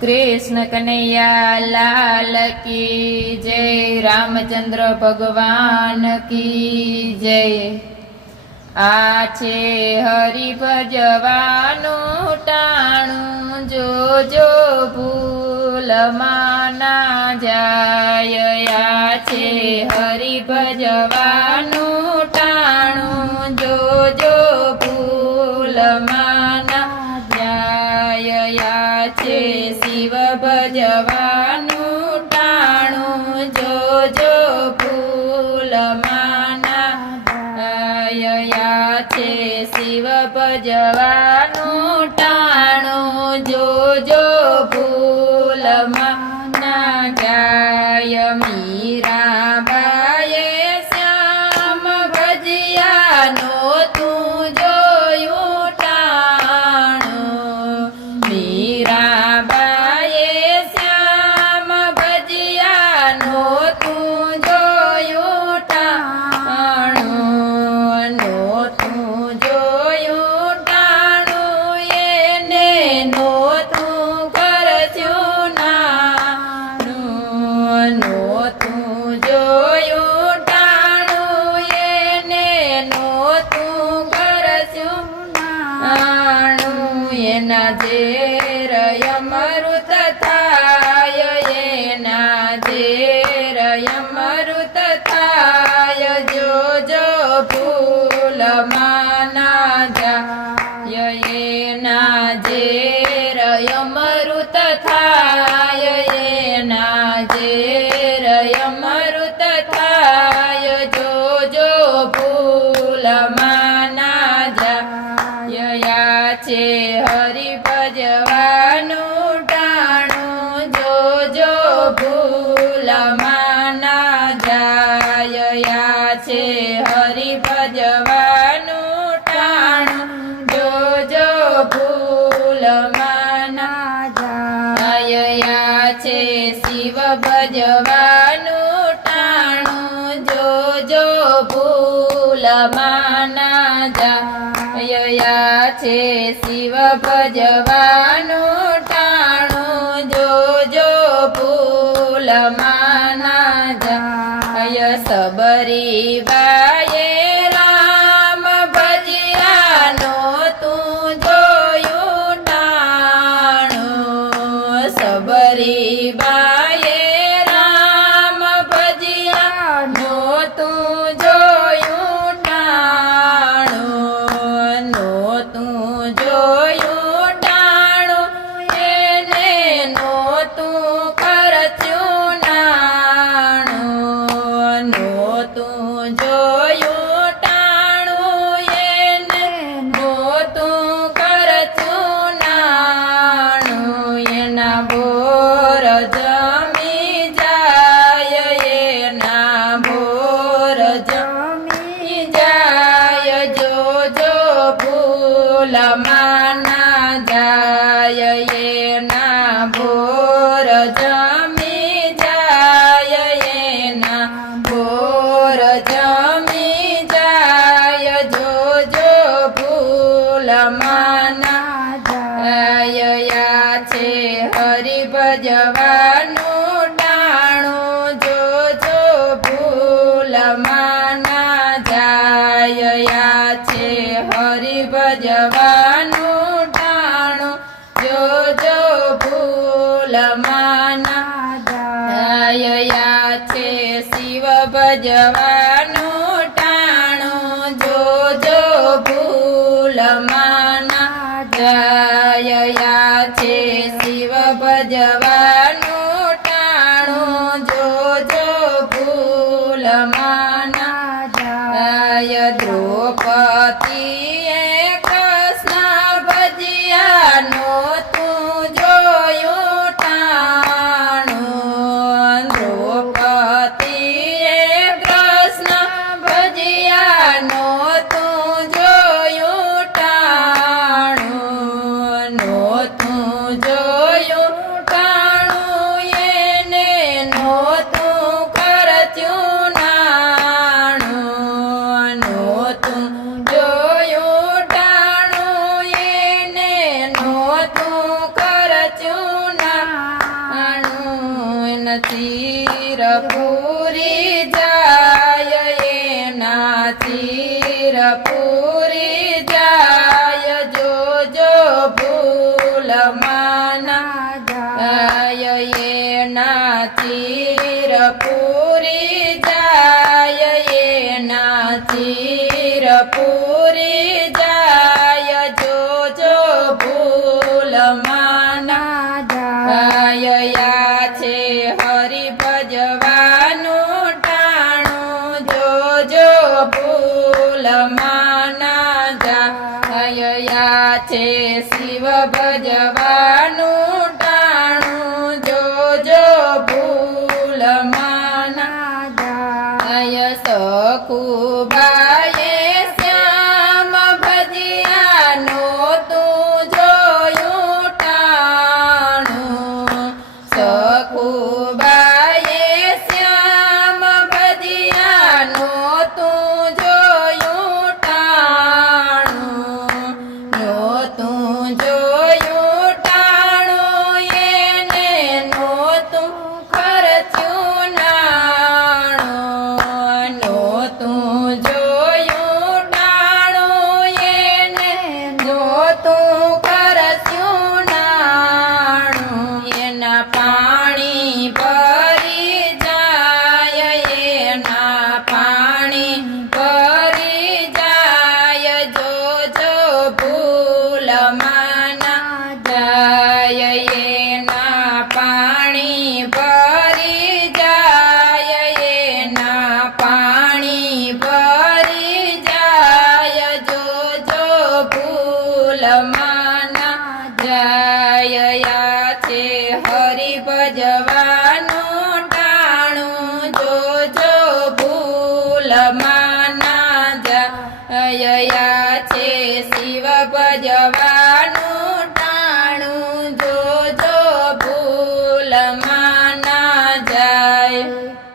कृष्ण कन्हैया लाल की जय। रामचंद्र भगवान की जय। आछे हरि भजवानु टाणु जो जो भूल माना जाय। आछे हरि भजवानु टाणु जो जो भूल माना जाय। आछे शिव भजवानु टाणु जो जो भूल माना जाय। छे शिव भजवानु टाणु जो जो भूल माना जाय। मीरा बाये श्याम भजियानो तू जोयु टाणु। मीरा बाये श्याम भजियानो तू जोयु टाणु। जेर यमरुत थाय येना जेर यमरुत थाय जो जो भूल माना जाय। येना जेर यमरुत थाय येना जेर यमरुत थाय जो जो भूल माना जाय। छे हरि भजवानु टाणु जो जो भूल माना जाय। छे हरि भजवानु टाणु जो जो भूल माना जाय। छे शिव भजवानु टाणु जो जो भूल माना जाय। छे शिव भजवानु टाणु जो जो भूल माना जाय। सबरी बाये राम भजियानो तू जोयु टाणु। सबरी बाये राम भजियानो तू जोयु टाणु। तू जोयु टाणु एने नो तू करच्यु नाणु। नो तू जोयु टाणु एने नो तू करच्यु नाणु। एना बोर जमी जाय एना बोर जमी जाय जो जो भूल माना जाय। येना बोर जमी जाय येना बोर जमी जाय जो जो भूल माना जाय। छे हरि भजवानु टाणु जो जो भूल माना जाय। छे हरि भजवानु टाणु जो जो भूल माना जाय। छे शिव भजवानु टाणु जो जो भूल माना जाय। छे शिव भजवानु टाणु जो जो भूल माना जाय। द्रौपदी कृष्ण भजियानो तू जोयु टाणु। द्रौपदी कृष्ण भजियानो तू जोयु टाणु। नो तू जोयु टाणु ચીર પૂરી જાય એના ચીર પૂરી જાય જોજો ભૂલ માના જાય એના ચીર પૂરી જાય એના ચીર પૂરી જાય જોજો ભૂલ માના જાય છે હરિ ભજવાનું ટાણું જોજો ભૂલ માના જાય છે શિવ ભજવાનું ટાણું જોજો ભૂલ માના જાય સખુબાએ શ્યામ ભજિયાનો તું જોયું ટાણું સખુબાએ શ્યામ ભજિયાનો તું જોયું ટાણું તું જોયું ટાણું એને નહોતું ખર્ચ્યું નાણું નહોતું જોયું ટાણું એને નહોતું ખર્ચ્યું નાણું એના પાણી ભરી જાય એના પાણી ભરી જાય જોજો ભૂલ માના જાય એના પાણી ભરી જાય એના પાણી ભરી જાય જોજો ભૂલ માના જાય છે હરિ ભજવાનું ટાણું જોજો ભૂલ માના જાય છે શિવ ભજવા